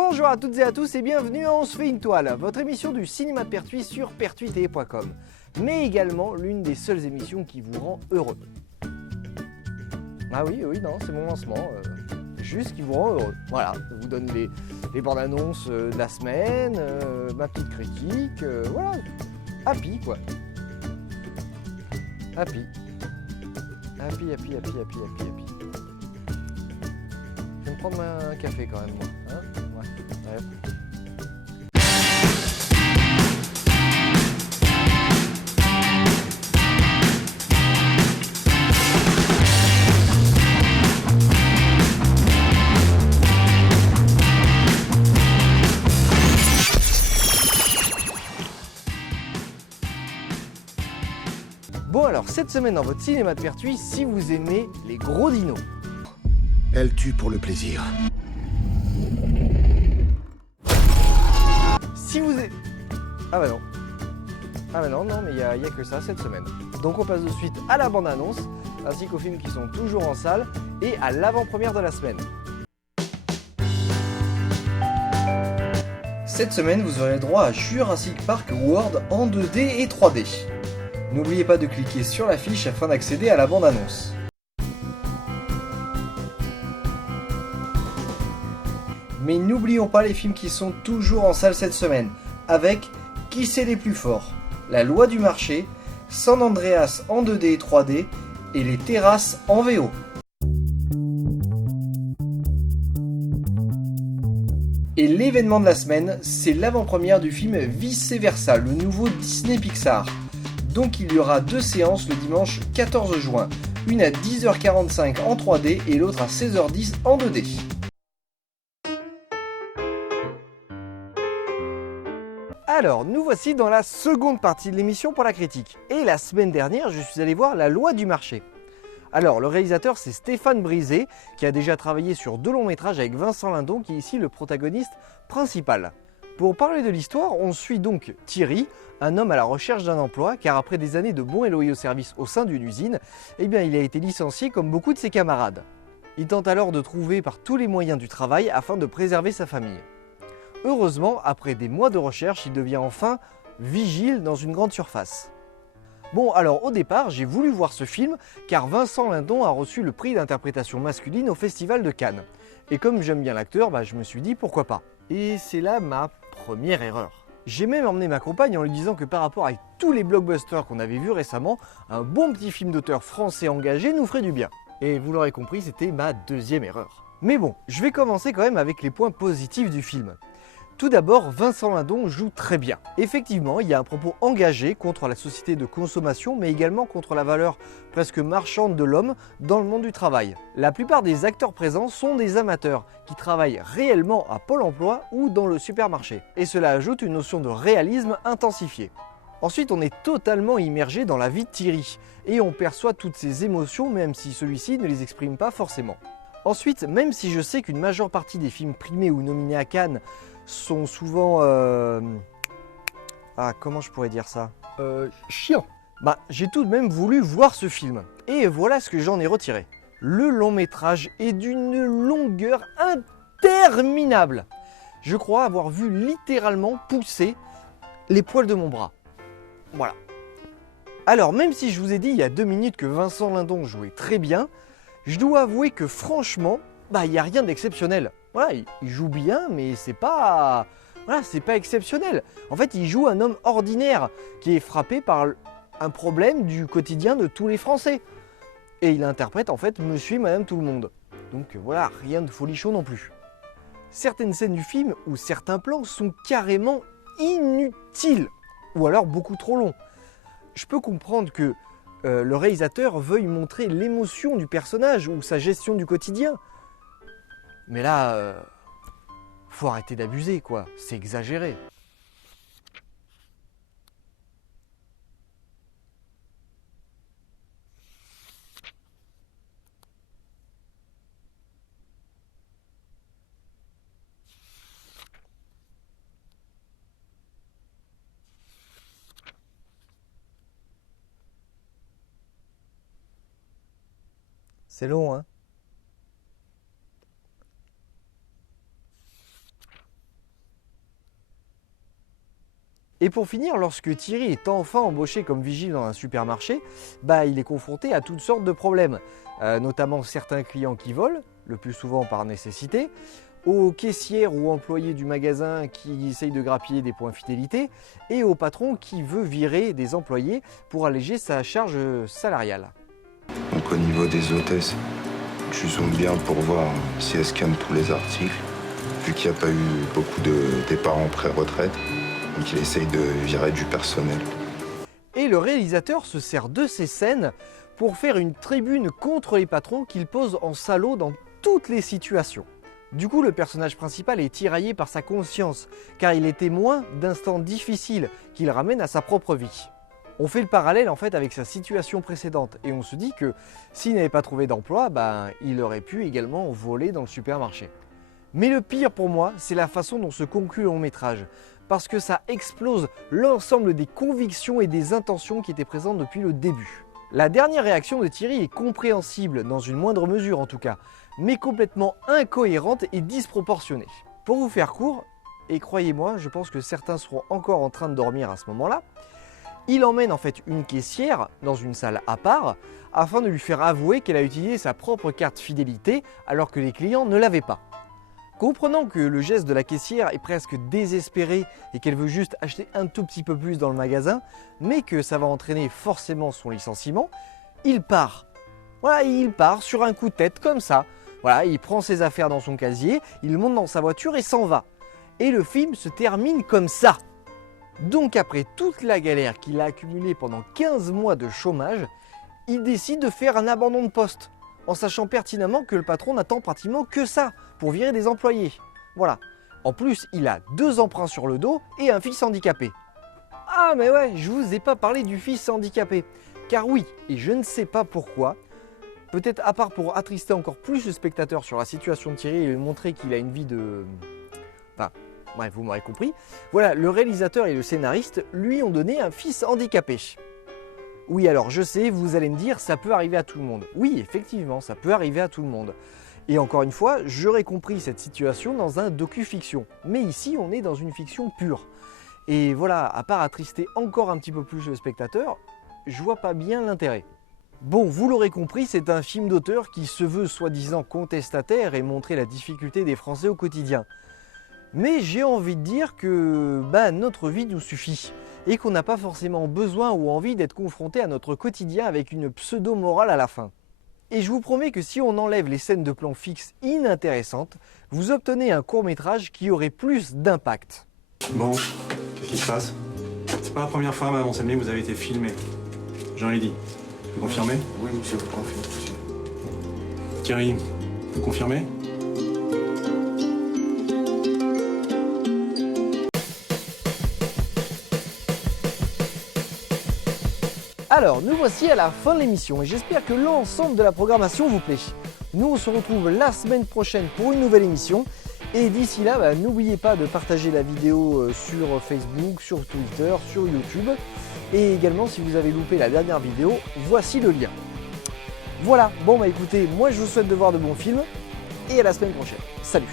Bonjour à toutes et à tous et bienvenue à On se fait une toile, votre émission du cinéma de Pertuis sur pertuistv.com, mais également l'une des seules émissions qui vous rend heureux. Ah oui, non, c'est mon lancement, juste qui vous rend heureux. Voilà, je vous donne les bandes annonces de la semaine, ma petite critique, voilà, happy quoi. Happy. Je vais me prendre un café quand même, moi. Hein ouais. Bon alors, cette semaine dans votre cinéma de Pertuis, si vous aimez les gros dinos. Elle tue pour le plaisir. Si vous êtes... Ah bah non, mais il y a que ça cette semaine. Donc on passe de suite à la bande-annonce, ainsi qu'aux films qui sont toujours en salle, et à l'avant-première de la semaine. Cette semaine, vous aurez le droit à Jurassic Park World en 2D et 3D. N'oubliez pas de cliquer sur l'affiche afin d'accéder à la bande-annonce. Mais n'oublions pas les films qui sont toujours en salle cette semaine, avec Qui c'est les plus forts, La loi du marché, San Andreas en 2D et 3D et Les terrasses en VO. Et l'événement de la semaine, c'est l'avant-première du film Vice Versa, le nouveau Disney Pixar. Donc il y aura 2 séances le dimanche 14 juin, une à 10h45 en 3D et l'autre à 16h10 en 2D. Alors, nous voici dans la seconde partie de l'émission pour la critique. Et la semaine dernière, je suis allé voir La loi du marché. Alors, le réalisateur, c'est Stéphane Brisé, qui a déjà travaillé sur 2 longs métrages avec Vincent Lindon, qui est ici le protagoniste principal. Pour parler de l'histoire, on suit donc Thierry, un homme à la recherche d'un emploi, car après des années de bons et loyaux services au sein d'une usine, il a été licencié comme beaucoup de ses camarades. Il tente alors de trouver par tous les moyens du travail afin de préserver sa famille. Heureusement, après des mois de recherche, il devient enfin vigile dans une grande surface. Bon, alors au départ, j'ai voulu voir ce film car Vincent Lindon a reçu le prix d'interprétation masculine au Festival de Cannes. Et comme j'aime bien l'acteur, je me suis dit pourquoi pas. Et c'est là ma première erreur. J'ai même emmené ma compagne en lui disant que par rapport à tous les blockbusters qu'on avait vus récemment, un bon petit film d'auteur français engagé nous ferait du bien. Et vous l'aurez compris, c'était ma deuxième erreur. Mais bon, je vais commencer quand même avec les points positifs du film. Tout d'abord, Vincent Lindon joue très bien. Effectivement, il y a un propos engagé contre la société de consommation, mais également contre la valeur presque marchande de l'homme dans le monde du travail. La plupart des acteurs présents sont des amateurs qui travaillent réellement à Pôle emploi ou dans le supermarché. Et cela ajoute une notion de réalisme intensifiée. Ensuite, on est totalement immergé dans la vie de Thierry et on perçoit toutes ses émotions même si celui-ci ne les exprime pas forcément. Ensuite, même si je sais qu'une majeure partie des films primés ou nominés à Cannes sont souvent... comment je pourrais dire ça chiant. J'ai tout de même voulu voir ce film. Et voilà ce que j'en ai retiré. Le long métrage est d'une longueur interminable. Je crois avoir vu littéralement pousser les poils de mon bras. Voilà. Alors, même si je vous ai dit il y a 2 minutes que Vincent Lindon jouait très bien, je dois avouer que franchement, il n'y a rien d'exceptionnel. Voilà, il joue bien, mais c'est pas exceptionnel. En fait, il joue un homme ordinaire qui est frappé par un problème du quotidien de tous les Français. Et il interprète en fait monsieur et madame tout le monde. Donc voilà, rien de folichon non plus. Certaines scènes du film ou certains plans sont carrément inutiles, ou alors beaucoup trop longs. Je peux comprendre que le réalisateur veuille montrer l'émotion du personnage ou sa gestion du quotidien. Mais là, faut arrêter d'abuser quoi, c'est exagéré. C'est long, hein? Et pour finir, lorsque Thierry est enfin embauché comme vigile dans un supermarché, il est confronté à toutes sortes de problèmes, notamment certains clients qui volent, le plus souvent par nécessité, aux caissières ou employés du magasin qui essayent de grappiller des points fidélité, et au patron qui veut virer des employés pour alléger sa charge salariale. Donc au niveau des hôtesses, tu zoomes bien pour voir si elles scannent tous les articles, vu qu'il n'y a pas eu beaucoup de départs en pré-retraite, donc il essaye de virer du personnel. Et le réalisateur se sert de ces scènes pour faire une tribune contre les patrons qu'il pose en salaud dans toutes les situations. Du coup, le personnage principal est tiraillé par sa conscience, car il est témoin d'instants difficiles qu'il ramène à sa propre vie. On fait le parallèle en fait avec sa situation précédente et on se dit que s'il n'avait pas trouvé d'emploi, il aurait pu également voler dans le supermarché. Mais le pire pour moi, c'est la façon dont se conclut le long métrage, parce que ça explose l'ensemble des convictions et des intentions qui étaient présentes depuis le début. La dernière réaction de Thierry est compréhensible, dans une moindre mesure en tout cas, mais complètement incohérente et disproportionnée. Pour vous faire court, et croyez-moi, je pense que certains seront encore en train de dormir à ce moment-là, il emmène en fait une caissière dans une salle à part afin de lui faire avouer qu'elle a utilisé sa propre carte fidélité alors que les clients ne l'avaient pas. Comprenant que le geste de la caissière est presque désespéré et qu'elle veut juste acheter un tout petit peu plus dans le magasin, mais que ça va entraîner forcément son licenciement, il part. Voilà, il part sur un coup de tête comme ça. Voilà, il prend ses affaires dans son casier, il monte dans sa voiture et s'en va. Et le film se termine comme ça. Donc après toute la galère qu'il a accumulée pendant 15 mois de chômage, il décide de faire un abandon de poste, en sachant pertinemment que le patron n'attend pratiquement que ça pour virer des employés. Voilà. En plus, il a 2 emprunts sur le dos et un fils handicapé. Ah mais ouais, je vous ai pas parlé du fils handicapé. Car oui, et je ne sais pas pourquoi, peut-être à part pour attrister encore plus le spectateur sur la situation de Thierry et lui montrer qu'il a une vie de... Bref, vous m'aurez compris. Voilà, le réalisateur et le scénariste lui ont donné un fils handicapé. Oui, alors je sais, vous allez me dire, ça peut arriver à tout le monde. Oui, effectivement, ça peut arriver à tout le monde. Et encore une fois, j'aurais compris cette situation dans un docu-fiction. Mais ici, on est dans une fiction pure. Et voilà, à part attrister encore un petit peu plus le spectateur, je vois pas bien l'intérêt. Bon, vous l'aurez compris, c'est un film d'auteur qui se veut soi-disant contestataire et montrer la difficulté des Français au quotidien. Mais j'ai envie de dire que notre vie nous suffit et qu'on n'a pas forcément besoin ou envie d'être confronté à notre quotidien avec une pseudo-morale à la fin. Et je vous promets que si on enlève les scènes de plans fixes inintéressantes, vous obtenez un court-métrage qui aurait plus d'impact. Bon, qu'est-ce qui se passe? C'est pas la première fois, madame Anselmi, que vous avez été filmé. Jean Eddy, vous confirmez? Oui, monsieur, vous confirmez, monsieur. Thierry, vous confirmez? Alors, nous voici à la fin de l'émission et j'espère que l'ensemble de la programmation vous plaît. Nous, on se retrouve la semaine prochaine pour une nouvelle émission. Et d'ici là, n'oubliez pas de partager la vidéo sur Facebook, sur Twitter, sur YouTube. Et également, si vous avez loupé la dernière vidéo, voici le lien. Voilà, bon écoutez, moi je vous souhaite de voir de bons films. Et à la semaine prochaine. Salut!